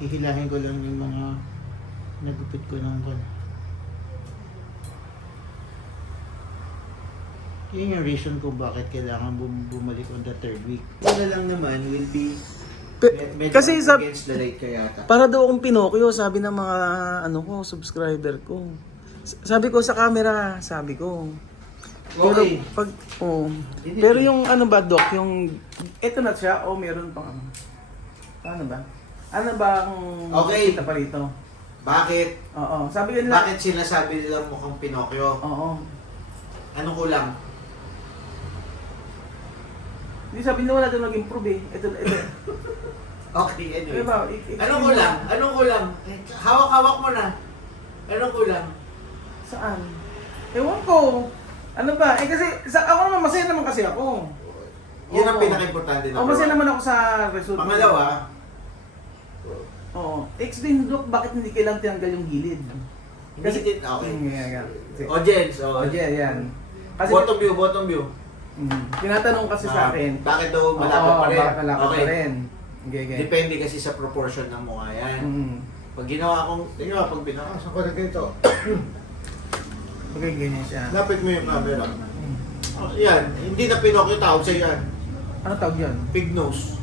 hihilahin ko lang yung mga nagupit ko ng kon. Yun yung reason kung bakit kailangan bumalik on the third week. Wala lang naman will be medyo kasi against the light ka yata. para daw akong Pinocchio, sabi ng mga ano ko, subscriber ko. Sabi ko sa camera, sabi ko. Pero Okay. pag pero yung ano ba Doc, yung ito na siya o meron pang ano? Ano ba? Ano ba ang Okay. kita pa rito? Bakit? Oo, sabi nila. Bakit sinasabi nila mukhang Pinocchio? Oo. Ano kulang? Hindi sabi nila wala daw nag-improve eh. Ito. Okay, anyway. Ano ba? Anong kulang? Anong kulang? Hawak-hawak mo na. Anong kulang? Saan? Ewan ko. Ano ba? Kasi ako naman masaya naman kasi ako. Yan ang Oo. pinaka-importante na. Masaya naman ako sa result. Pangalawa, Oo. Explain Doc, bakit hindi kailangan tinanggal yung gilid? kasi okay. Audience, Yan. Kasi bottom view. tinatanong kasi sa akin. Bakit daw malapad pa rin? Bakit malapad pa rin? Okay. Depende kasi sa proportion ng mukha yan. Pag ginawa kong, tingnan mo, pag binakasan ko na ganito, Okay, ganyan siya. lapit mo yung camera. Yan, hindi na Pinocchio tawag sa yan. Ano tawag yan? Pig nose.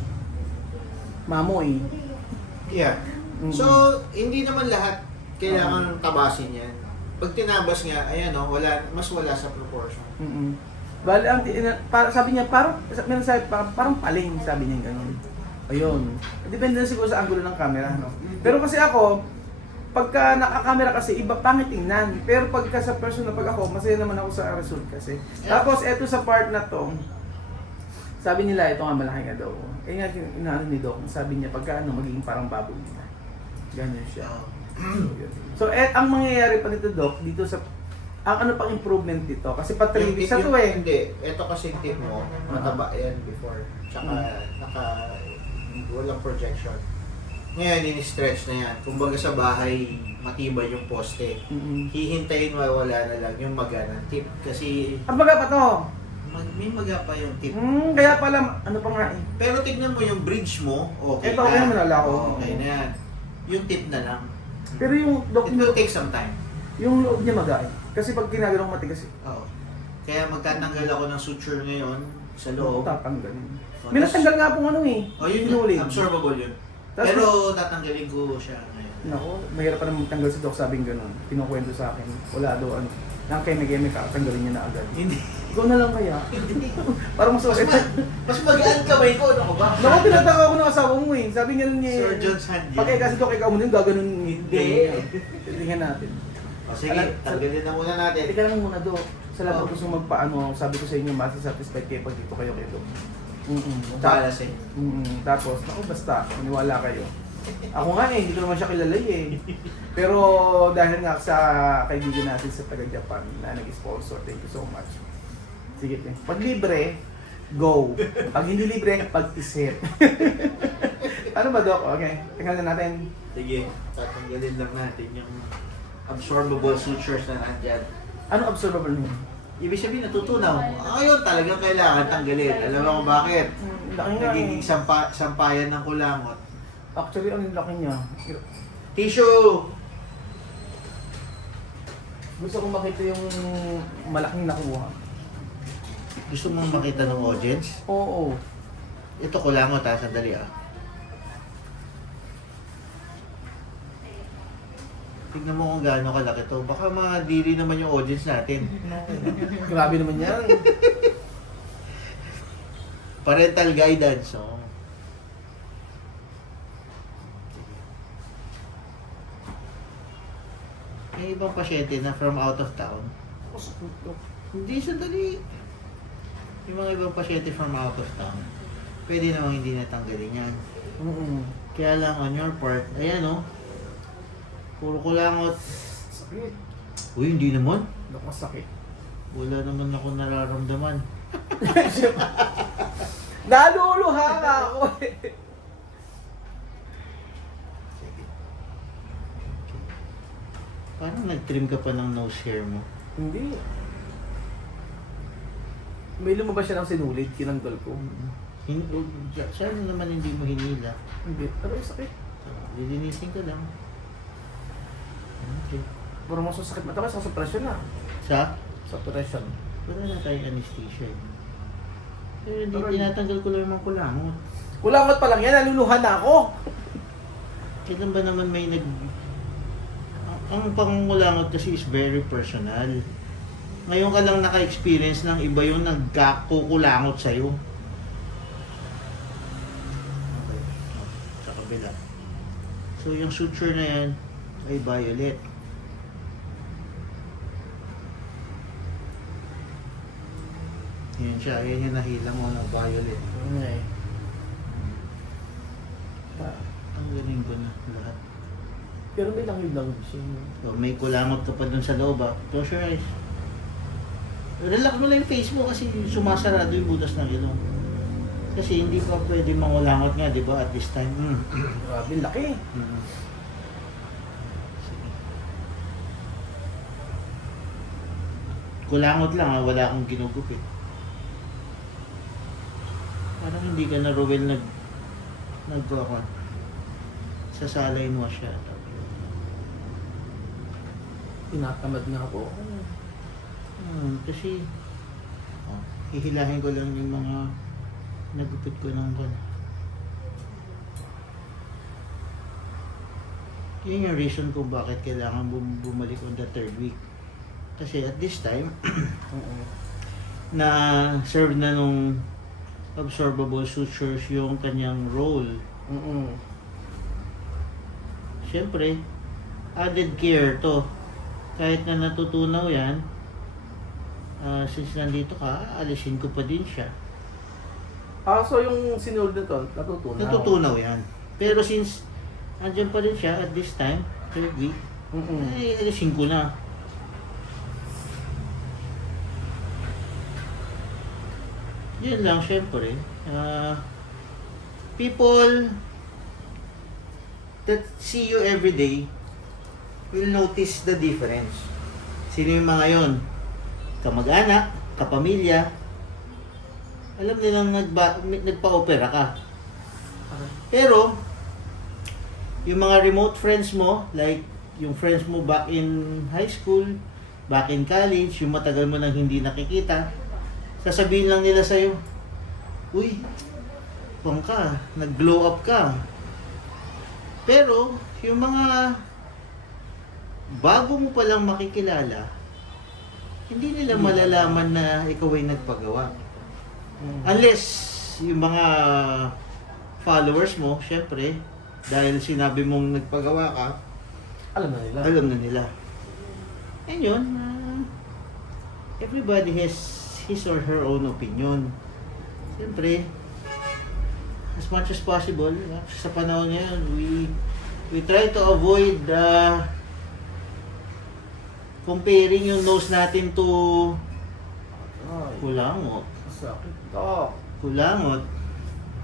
Mamoy. Yeah. So, hindi naman lahat kailangan tabasin yan. Pag tinabas nga, ayan o, mas wala sa proportion. Bali, sabi niya, meron sabi, parang paling, sabi niya gano'n. Ayun. Depende na siguro sa angulo ng camera, no? Pero kasi ako, pagka naka-camera kasi, iba pangit tingnan. Pero pagka sa personal, pag ako, masaya naman ako sa result kasi. Tapos, eto sa part na to, sabi nila, ito nga malaki nga daw. Eh nga, inaano ni Doc, sabi niya, pagka magiging parang baboy na. Ganyan siya. So, ang mangyayari pa nito, Doc, dito sa ang ano pang improvement dito? Kasi pa 3 weeks na to eh. Hindi. Ito kasi tip mo, mataba yan before. Tsaka, walang projection. Ngayon, ini-stretch na yan. Kumbaga sa bahay, matibay yung poste. Hihintayin wala na lang yung maga ng tip. Kasi, Ang baga pa to? may maga pa yung tip. Kaya pala, ano pa nga eh. Pero tignan mo yung bridge mo, okay Ito, okay naman wala ako. Okay na yan. Yung tip na lang. Pero yung Doc, It will take some time. yung loob niya maga eh. Kasi pag ginagawang matigas eh. Oo. Kaya magtatanggal ako ng suture ngayon sa loob. Tatanggalin. Oh, May natanggal nga pong ano eh. Oh, yun Sinulid. absorbable yun. Tas- Pero tatanggalin ko siya ngayon. Nako, mahirap pa naman tanggal si Doc, sabing ganun. Kinukwento sa akin. Wala daw ano. Nang keme-keme ka, tanggalin niya na agad. Hindi. Ikaw na lang kaya. Parang mas masakit. Mas magaan kamay ko, ano ko ba? Naku, tinataka ako ng asawa mo eh. Sabi niya niya. Sir John's hand yan. Pagka kasi Doc, ikaw mo din, gaganon. Hindi. Tingnan natin. O sige, tanggalin na muna natin. Teka lang muna, Doc. Sa lahat gusto magpaano, sabi ko sa inyo, masisatisfied kayo pag dito kayo kay Doc. Balas eh. Tapos, ako basta, maniwala kayo. Ako nga eh, hindi ko naman siya kilalay eh. Pero dahil nga sa kaibigan natin sa taga-Japan na nag-sponsor, thank you so much. Sige, pag libre, go. Pag hindi libre, pag-isip. Ano ba, Doc? Okay, tingnan na natin. Sige, tatanggalin lang natin yung absorbable sutures na nandyan. Ano absorbable niyo? Ibig sabihin natutunaw. Ayun, talagang kailangan tanggalin. Alam mo kung bakit? Laki nga eh. Nagiging sampayan ng kulangot. Actually, ang laki niya. Tissue! Gusto kong makita yung malaking nakuha. Gusto mong makita ng audience? Oo. Ito kulangot ha, sandali ah. Tignan mo kung gaano kalaki to. Baka madiri naman yung audience natin. Grabe naman yan. Parental guidance, oh. May ibang pasyente na from out of town. Hindi, sandali. Yung mga ibang pasyente from out of town, pwede namang hindi natanggalin yan. Kaya lang on your part, ayan oh. Puro kulangot. Sakit. Uy, hindi naman. Sakit. Wala naman ako nararamdaman. Naluluha nga ako eh. Parang nag-trim ka pa ng nose hair mo. Hindi. May lumabas siya ng sinulid, kinanggal ko. Saan naman hindi mo hinila? Hindi. Pero sakit. Lilinisin ko lang. Okay. Puro mo sa sakit mata kasi sa presyon na. Sa? Sa presyon. Wala na tayong anesthesia. Pero hindi, Pero- tinatanggal ko lang yung mga kulangot. Kulangot pa lang yan, naluluhan na ako. Kailan ba naman may nag... Ang pangungulangot kasi is very personal. Ngayon ka lang naka-experience ng iba yung nagkakukulangot sa'yo. Okay. Sa kabila. So yung suture na yan ay violet. Yan siya. Yan yung nahila mo na violet. Okay. Tanggalin ko na lahat. Pero may langib-langib siya. So, may kulangot ka pa dun sa loob, ah. Close your eyes. Relax mo lang yung face mo kasi sumasarado yung butas ng ilong. Kasi hindi pa pwede mangulangot nga, di ba, at this time. Grabe, laki. Sige. Kulangot lang, wala akong ginugupit. Parang hindi ka na, Rowel, sasalay mo siya. Tinatamad nga ako. Kasi hihilahin ko lang yung mga nagupit ko ng yun yung reason kung bakit kailangan bumalik on the third week. Kasi at this time, na serve na nung absorbable sutures yung kanyang role. Siyempre, added care to. Kahit na natutunaw yan, since nandito ka, alisin ko pa din siya. So yung sinulid na to, natutunaw? Natutunaw yan. Pero since andyan pa rin siya at this time, third week, ay alisin ko na. Yun lang, syempre. People that see you every day will notice the difference. Sino yung mga yon? Kamag-anak, kapamilya. Alam nilang nagpa-opera ka. Pero, yung mga remote friends mo, like yung friends mo back in high school, back in college, yung matagal mo nang hindi nakikita, sasabihin lang nila sa'yo, uy, bang ka, nag-glow up ka. Pero, yung mga bago mo palang makikilala, hindi nila malalaman na ikaw ay nagpagawa. Unless, yung mga followers mo, syempre, dahil sinabi mong nagpagawa ka, Alam na nila. alam na nila. And yun, everybody has his or her own opinion. Siyempre, as much as possible, sa panahon ngayon, we try to avoid comparing yung nose natin to Ay, kulangot. sakit to. Kulangot.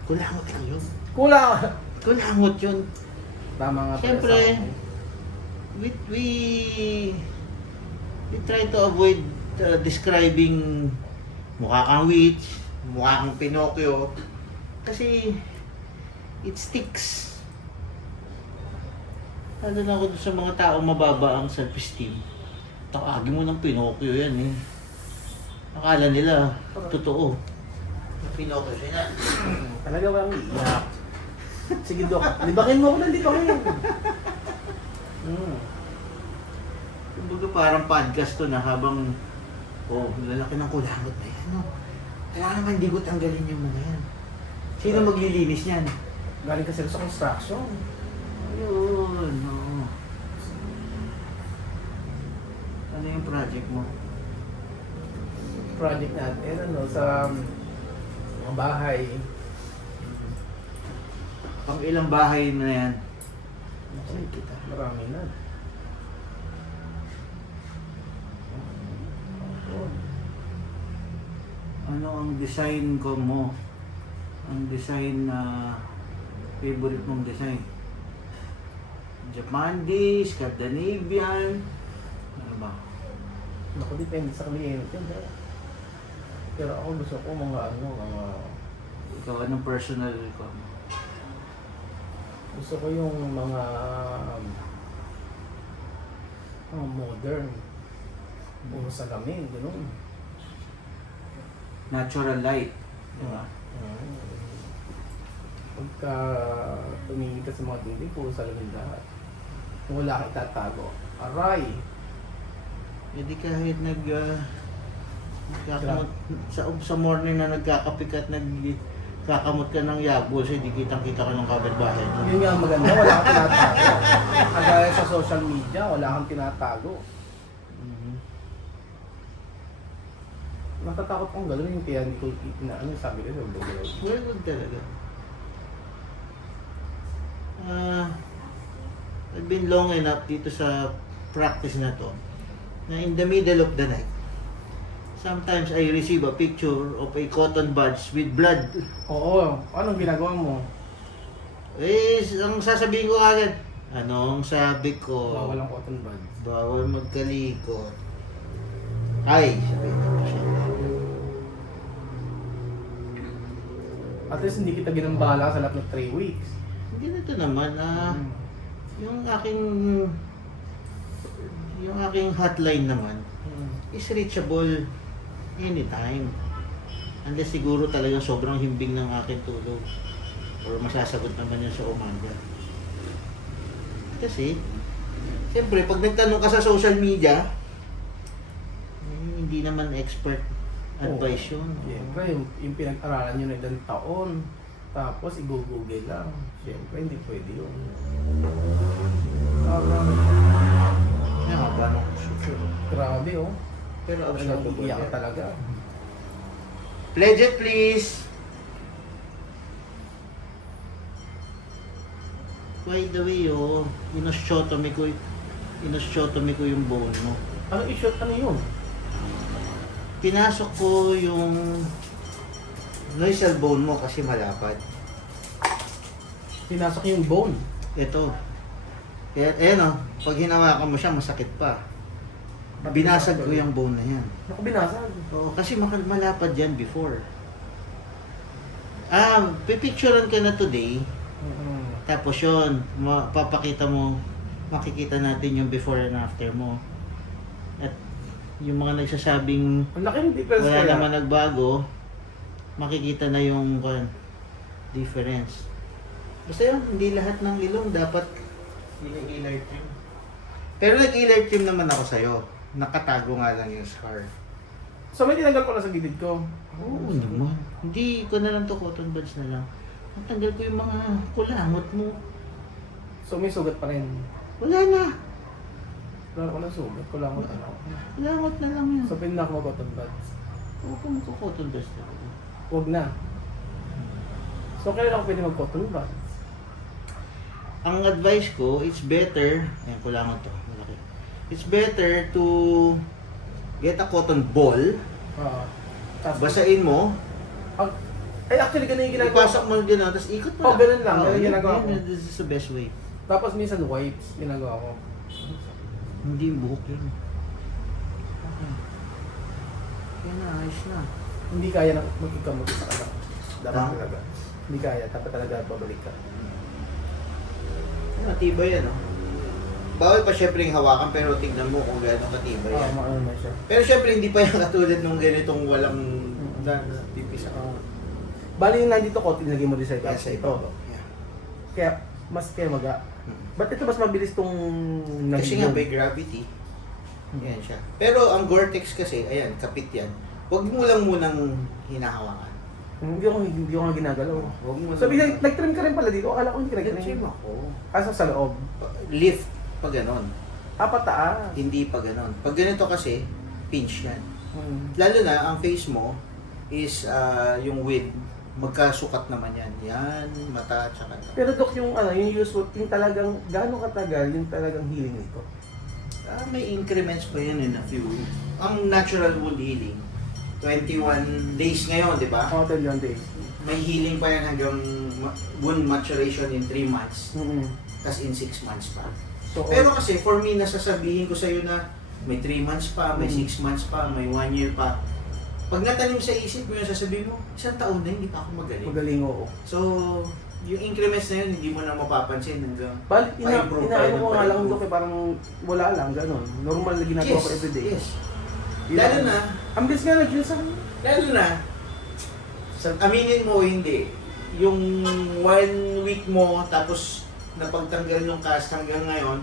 Kulangot lang yun. Kulang! Kulangot yun. Tama nga. Siyempre, we try to avoid describing mukha kang witch, mukha kang Pinocchio. Kasi, it sticks. Lalo na ako sa mga taong mababa ang self-esteem. Tawagin mo ng Pinocchio yan eh. Akala nila, totoo. Pinocchio siya. Talaga bang iyak? Sige, Dok. Libakin mo ako ng libakin. Kumbaga parang podcast to na habang lalaki ng kulangot na yan. No? Kaya naman hindi ko tanggalin yung mga yan. Sino maglilinis niyan? Galing kasi sa construction. Ayun, no. Ano yung project mo? Project natin, sa mga bahay. Pang ilang bahay na yan? Say kita. Marami na. Ano ang design ko mo? Ang design na favorite mong design? Japanese, Scandinavian, ano ba? Naku, depende sa kliyente. Pero ako gusto ko mga Ikaw, anong personal ko? Gusto ko yung mga modern. Puro salamin, gano'n. Natural light. Diba? Pagka tumingin ka sa mga dingding, puro salamin lahat. Kung wala kang itatago. Aray! Hindi kahit nagkakamot sa morning na nagkakapik at nagkakamot ka ng yabos, hindi kitang-kita ka ng kapitbahay mo. Yun nga ang maganda, wala kang tinatago. Kagaya sa social media, wala kang tinatago. Natatakot akong gano'n yung kaya hindi ko sabi ko sa blog. Well, talaga. I've been long enough dito sa practice na to na in the middle of the night, sometimes I receive a picture of a cotton buds with blood. Oo, anong ginagawa mo? Ang sasabihin ko agad, anong sabi ko? Bawal ang cotton buds. Bawal magkalikot. Ay, sabihin ko siya. At least hindi kita ginambala sa lahat ng 3 weeks. Hindi na ito naman, yung aking hotline naman is reachable anytime. Unless siguro talagang sobrang himbing ng aking tulog. Or masasagot naman yan sa umaga. Kasi, siyempre, pag nagtanong ka sa social media, hindi naman expert advice yun. Siyempre, yung pinag-aralan nyo na ilang taon, tapos i-google lang. Siyempre, hindi pwede yun. Haba nung susunod. Grabe, oh. Pero Iiyak ka talaga. Pledge it, please! By the way, inosyotomy ko yung bone mo. Ano i-shot? Ano yun? Pinasok ko yung nasal bone mo kasi malapad. Pinasok yung bone. Ito. Kaya, pag hinawakan mo siya, masakit pa. Binasag ko yung bone na yan. Naku, binasag. Oo, kasi malapad yan before. Pipicturean ka na today. Tapos yun, makikita natin yung before and after mo. At yung mga nagsasabing Ang laki ng difference wala kaya. naman nagbago, makikita na yung difference. Basta yun, hindi lahat ng ilong dapat i-ear trim. Pero nag-ear trim naman ako sa'yo. Nakatago nga lang yung scar. So may tinanggal ko na sa gilid ko. Oo naman. Hindi ko na lang to cotton buds na lang. Natanggal ko yung mga kulangot mo. So may sugat pa rin. Wala na. Wala ko na sugat. Kulangot na ako. Kulangot na lang yan. So pwede na ako mag-cotton buds. Oo, kung cotton buds na lang. Huwag na. So kailan ako pwede mag-cotton buds? Ang advice ko, it's better, ayan, kulangan to, malaki. It's better to get a cotton ball, basain mo, actually ganun yung ginagawa. ipasok mo din, tapos ikot mo Ganun lang, ganun yung ginagawa ko. This is the best way. Tapos minsan wipes, ginagawa ko. Hindi yung buhok yun. Okay. Kaya na, ayos na. Hindi kaya na mag-ikamot sa kanak. Dapat Ah. talaga. Hindi kaya, dapat talaga babalik ka. Matibay yan, no? Bawal pa syempre yung hawakan, pero tignan mo kung gaano katibay yan. Maano na siya. Pero syempre hindi pa yan katulad nung ganitong walang tipis ako. Bali yung nandito ko, tinagay mo din sa iba. Kaya sa iba. Yeah. Kaya, mas kaya maga. Ba't ito mas mabilis tong Kasi nga by gravity, yan siya. Pero ang Gore-Tex kasi, ayan, kapit yan. Huwag mo lang munang hinahawakan. Hindi ko ginagalaw. Huwag mo So, nag-trim ka rin pala dito. Akala ko hindi ka Nag-trim nag-trim. ako. Kaso sa loob. Lift pa ganon. Pataas. Hindi pa ganon. Pag ganito kasi, pinch yan. Lalo na, ang face mo is yung width. Magkasukat naman yan. Yan, mata, tsaka. Pero Dok, yung usual, yung talagang, gaano katagal yung talagang healing nito? May increments pa yan in a few weeks. Ang natural wound healing, 21 days ngayon, di ba? 21 days. May healing pa yan hanggang wound maturation in 3 months. Tas in 6 months pa. So, Pero kasi for me, nasasabihin ko sa'yo na may 3 months pa, may 6 months pa, may 1 year pa. Pag natanim sa isip mo yun, sasabihin mo, 1 taon na hindi pa ako magaling. magaling oo. So, yung increments na yun, hindi mo na mapapansin hanggang Bali, pa-improve inaano ko nga lang pa-improve. Dok, parang wala lang, gano'n. Normal na ginagawa ko everyday. Yes. Yun Lalo lang. na, Ang bilis nga nag-heal sa akin. lalo na, aminin mo o hindi, yung 1 week mo, tapos napagtanggal ng cast hanggang ngayon,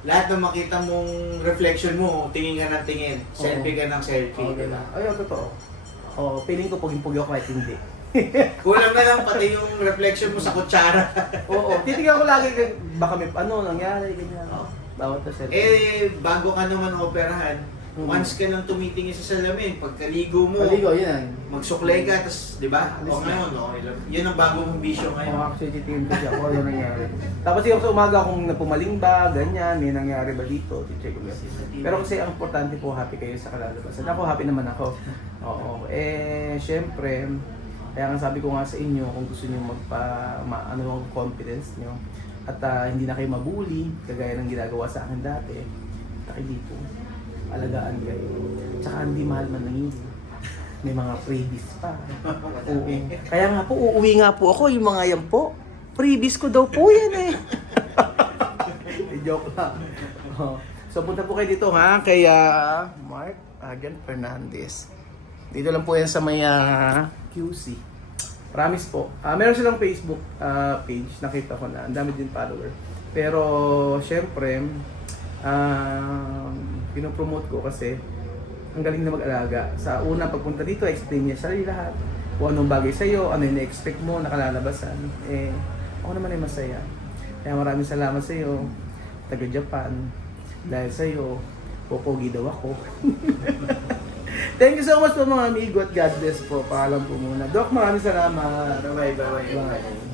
lahat na makita mong reflection mo, tingin ka ng tingin, selfie ka ng selfie, Oo, di diba? ba? Ayun, totoo. Oo, feeling ko puging-pugi ako kahit hindi. Kulang na lang pati yung reflection mo sa kutsara. Oo, titignan ko lagi, baka may nangyari, ganyan. Oo. Bawat na selfie. Bago ka naman operahan, once ka nang tumitingin sa salamin, pagkaligo mo, Maligo, yun. magsuklay ka, tapos, di ba? Alis O na. ngayon, yun ang bago mong bisyo Oo, ngayon. actually, titignan ko siya kung ano nangyari. Tapos yung sa umaga kung napumaling ba, ganyan, may nangyari ba dito, check ko yan. Pero kasi ang importante po, happy kayo sa kalalabasan. Ako, happy naman ako. Oo, syempre, kaya nga sabi ko nga sa inyo, kung gusto niyo ang confidence niyo, at hindi na kayo mabuli, kagaya ng ginagawa sa akin dati, taki dito, alagaan kayo. Tsaka hindi mahal man nangyili. May mga freebies pa. Oo. Kaya nga po, uuwi nga po ako, yung mga yan po. Freebies ko daw po yan eh. Joke lang. Oh. So punta po kayo dito ha, kay Mark Agan Fernandez. Dito lang po yan sa may QC. Promise po. Meron silang Facebook page, nakita ko na. Ang dami din follower. Pero syempre, pinopromote ko kasi ang galing na mag-alaga. Sa unang pagpunta dito, explain niya sarili lahat. Kung anong bagay sa'yo, ano yung na-expect mo, nakalalabasan. Ako naman ay masaya. Kaya maraming salamat sa'yo, taga-Japan. Dahil sa'yo, popogi daw ako. Thank you so much po mga amigo at God bless po. Paalam po muna. Doc, maraming salamat. Bye-bye. Bye.